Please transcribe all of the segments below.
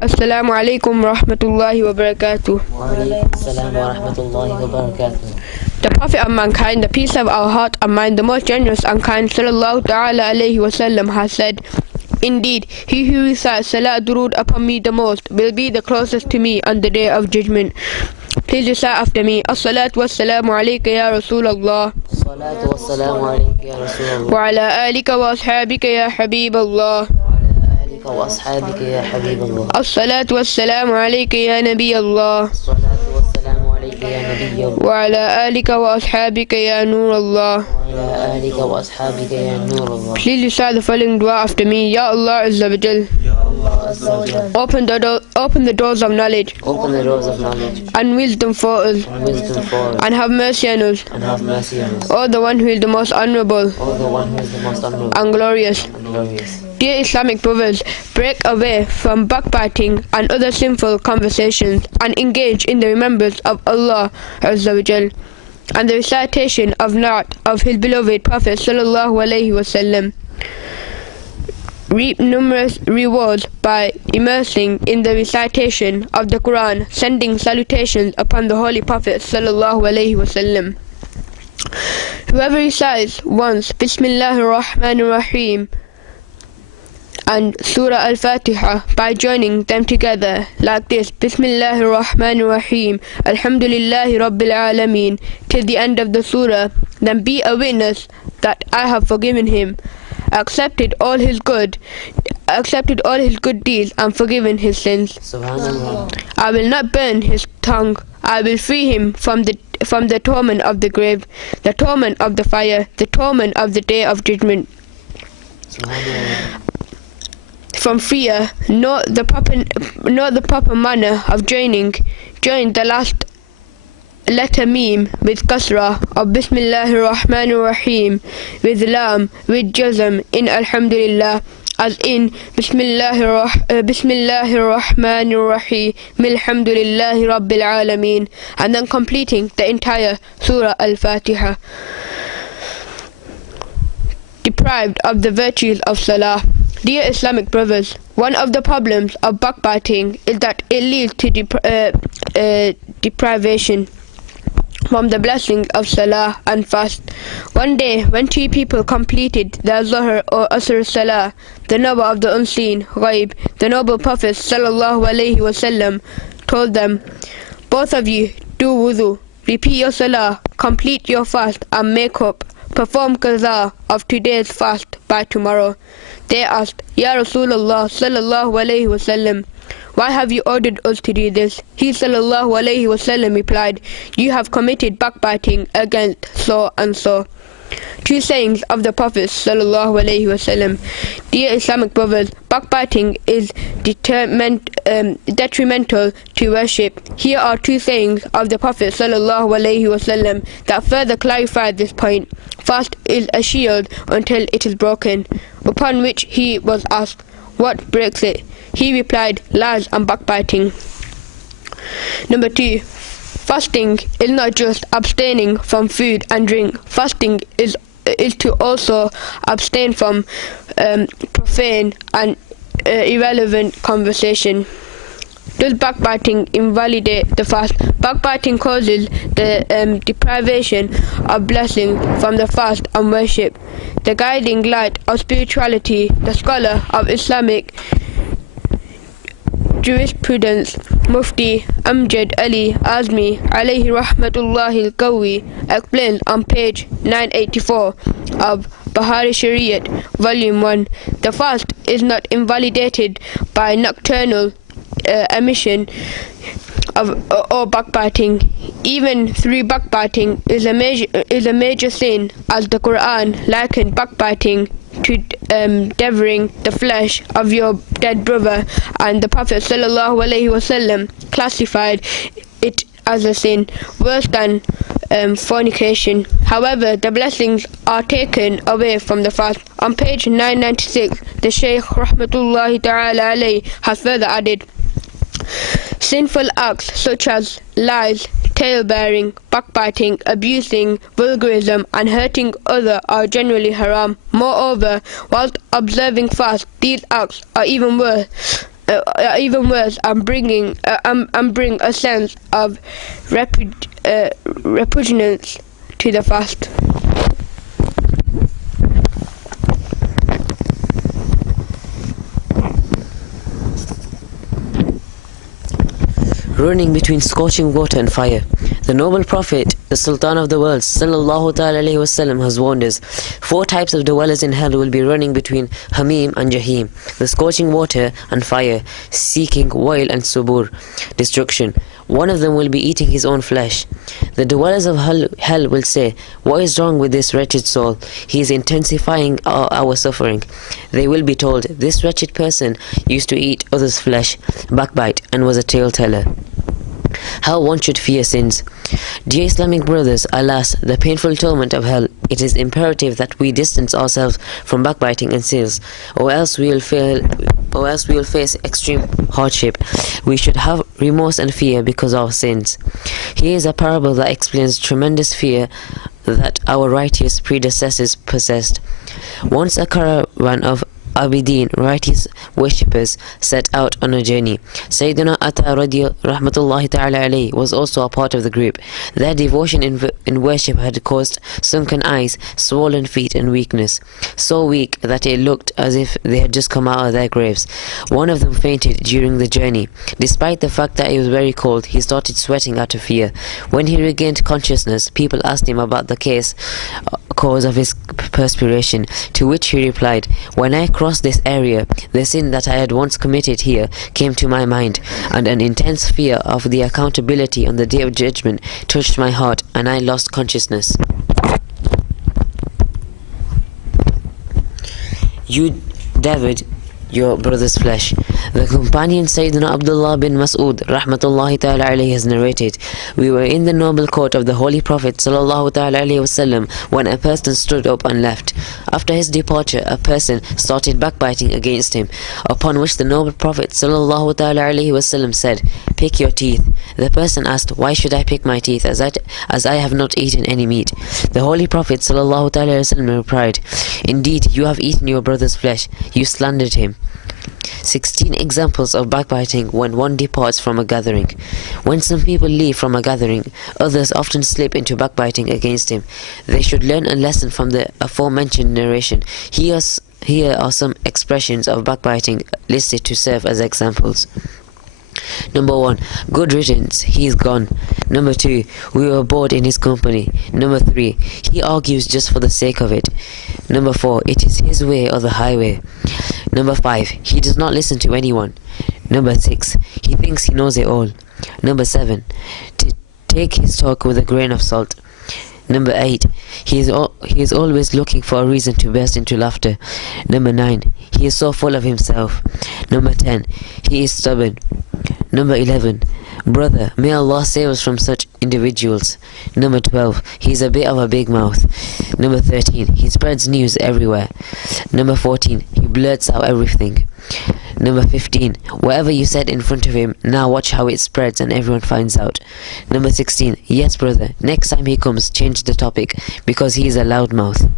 Assalamu alaikum rahmatullahi wa barakatuh. Assalamu wa rahmatullahi wa barakatuh. The Prophet of mankind, the peace of our heart and mind, the most generous and kind, sallallahu ta'ala alayhi wasallam, has said, Indeed, he who recites salat durood upon me the most will be the closest to me on the day of judgment. Please recite after me. As-salatu was-salamu alayka ya Rasulallah. As-salatu was-salamu alayka ya Rasulallah. Wa ala alika wa ashabika ya Habiballah. وأصحابك يا حبيب الله. الصلاة والسلام عليك يا نبي الله. الصلاة والسلام عليك يا نبي الله. وعلى آلك وأصحابك يا نور الله. وعلى آلك وأصحابك يا نور الله. Please recite the following dua after me. Ya Allah Azza wa Jal. Open the doors of knowledge. Open the doors of knowledge. And wisdom for us. And wisdom for us. And have mercy on us. And have mercy on us. O the one who is the most honorable. O the one who is the most honorable. And glorious. And glorious. Dear Islamic brothers, break away from backbiting and other sinful conversations and engage in the remembrance of Allah Azza wa Jal and the recitation of Naat of His beloved Prophet sallallahu alaihi wasallam. Reap numerous rewards by immersing in the recitation of the Quran, sending salutations upon the Holy Prophet sallallahu alaihi wasallam. Whoever recites once Bismillahir Rahmanir Rahim and Surah Al-Fatiha by joining them together like this, Bismillahir Rahmanir Rahim, Alhamdulillahi Rabbil Alameen, till the end of the surah, then be a witness that I have forgiven him, accepted all his good deeds and forgiven his sins. Subhanallah. I will not burn his tongue. I will free him from the torment of the grave, the torment of the fire, the torment of the day of judgment. Subhanallah. From fear, note the proper manner of join the last letter Mim with Kasra of Bismillahir Rahmanir Rahim, with Lam with Jazm in Alhamdulillah, as in Bismillahir Rahmanir Rahim, Alhamdulillahi Rabbil Alameen, and then completing the entire Surah Al-Fatiha. Deprived of the virtues of Salah. Dear Islamic brothers, one of the problems of backbiting is that it leads to deprivation from the blessings of Salah and fast. One day, when two people completed their Zuhr or Asr Salah, the knower of the unseen, Ghaib, the noble Prophet sallallahu alaihi wasallam, told them, both of you do wudu, repeat your Salah, complete your fast and make up, perform qaza of today's fast by tomorrow. They asked, Ya Rasulullah sallallahu alaihi wasallam, why have you ordered us to do this? He sallallahu alaihi wasallam replied, you have committed backbiting against so and so. Two sayings of the Prophet sallallahu alaihi wasallam. Dear Islamic brothers, backbiting is detrimental to worship. Here are two sayings of the Prophet sallallahu alaihi wasallam that further clarify this point. Fast is a shield until it is broken. Upon which he was asked, what breaks it? He replied, lies and backbiting. Number 2. Fasting is not just abstaining from food and drink. Fasting is to also abstain from profane and irrelevant conversation. Does backbiting invalidate the fast? Backbiting causes the deprivation of blessing from the fast and worship. The guiding light of spirituality, the scholar of Islamic jurisprudence, Mufti Amjad Ali Azmi alayhi rahmatullahi al-Qawi, explains on page 984 of Bahari Shariat, Volume 1, the fast is not invalidated by nocturnal emission or backbiting. Even through backbiting is a major sin, as the Quran likened backbiting to devouring the flesh of your dead brother, and the Prophet sallallahu alaihi wasallam classified it as a sin worse than fornication. However, the blessings are taken away from the fast. On page 996, the Shaykh rahmatullahi ta'ala alayhi has further added, sinful acts such as lies, tale-bearing, backbiting, abusing, vulgarism, and hurting others are generally haram. Moreover, whilst observing fast, these acts are even worse even worse, and bring a sense of repugnance to the fast. Running between scorching water and fire. The noble Prophet, the Sultan of the world, sallallahu ta'ala alayhi wasallam, has warned us. 4 types of dwellers in hell will be running between Hamim and Jahim, the scorching water and fire, seeking Wail and Subur, destruction. One of them will be eating his own flesh. The dwellers of hell will say, "What is wrong with this wretched soul? He is intensifying our suffering." They will be told, "This wretched person used to eat others' flesh, backbite, and was a tale-teller." How one should fear sins. Dear Islamic brothers, alas, the painful torment of hell. It is imperative that we distance ourselves from backbiting and sins, or else we will face extreme hardship. We should have remorse and fear because of our sins. Here is a parable that explains tremendous fear that our righteous predecessors possessed. Once a caravan of Abidin, righteous worshippers, set out on a journey. Sayyidina Atta rahmatullahi ta'ala alayhi was also a part of the group. Their devotion in worship had caused sunken eyes, swollen feet, and weakness. So weak that it looked as if they had just come out of their graves. One of them fainted during the journey. Despite the fact that it was very cold, he started sweating out of fear. When he regained consciousness, people asked him about the cause of his perspiration, to which he replied, "When I crossed this area, the sin that I had once committed here came to my mind, and an intense fear of the accountability on the day of judgment touched my heart, and I lost consciousness." You devoured your brother's flesh. The companion Sayyidina Abdullah bin Mas'ud rahmatullahi ta'ala alayhi has narrated, "We were in the noble court of the Holy Prophet sallallahu ta'ala alayhi wasallam when a person stood up and left. After his departure, a person started backbiting against him, upon which the noble Prophet sallallahu ta'ala alayhi wasallam said, 'Pick your teeth.' The person asked, 'Why should I pick my teeth as I have not eaten any meat?' The Holy Prophet sallallahu ta'ala alayhi wasallam replied, 'Indeed, you have eaten your brother's flesh. You slandered him.' 16 examples of backbiting when one departs from a gathering. When some people leave from a gathering, others often slip into backbiting against him. They should learn a lesson from the aforementioned narration. Here are some expressions of backbiting listed to serve as examples. Number 1, good riddance, he is gone. Number 2, we were bored in his company. Number 3, he argues just for the sake of it. Number 4, it is his way or the highway. Number 5, he does not listen to anyone. Number 6, he thinks he knows it all. Number 7, to take his talk with a grain of salt. Number 8, he is always looking for a reason to burst into laughter. Number 9, he is so full of himself. Number 10, he is stubborn. Number 11, brother, may Allah save us from such individuals. Number 12, he is a bit of a big mouth. Number 13, he spreads news everywhere. Number 14, he blurts out everything. Number 15, whatever you said in front of him, now watch how it spreads and everyone finds out. Number 16, yes brother, next time he comes, change the topic, because he is a loudmouth.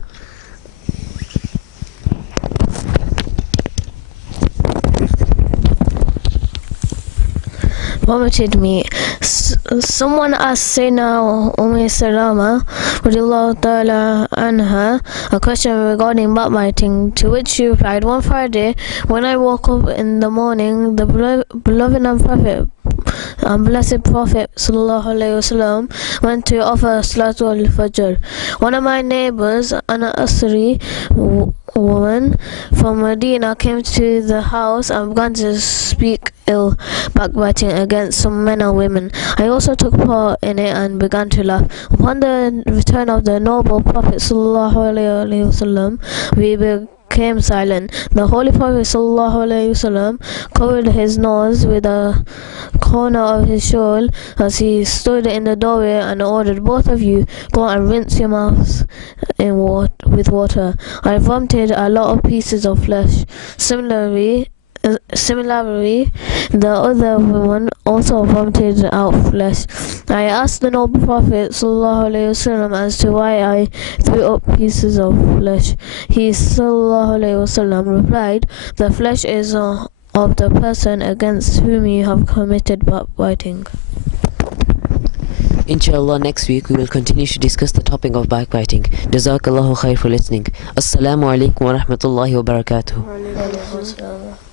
Vomited me. Someone asked Sayyidina Salama radiallahu ta'ala anha a question regarding backbiting, to which she replied, "One Friday, when I woke up in the morning, the beloved and blessed Prophet sallallahu alaihi wasallam went to offer Salatul Fajr. One of my neighbors, an Asri woman from Medina, came to the house and began to speak ill, backbiting against some men and women. I also took part in it and began to laugh. Upon the return of the noble Prophet sallallahu alaihi wasallam, we became silent. The Holy Prophet sallallahu alaihi wasallam covered his nose with a corner of his shawl as he stood in the doorway and ordered, "Both of you, go and rinse your mouths with water." I vomited a lot of pieces of flesh. Similarly, the other woman also vomited out flesh. I asked the noble Prophet sallallahu alaihi wasallam as to why I threw up pieces of flesh. He sallallahu alaihi wasallam replied, "The flesh is of the person against whom you have committed backbiting. Inshallah, next week we will continue to discuss the topic of backbiting. Jazakallahu khair for listening. Assalamu alaikum wa rahmatullahi wa barakatuh.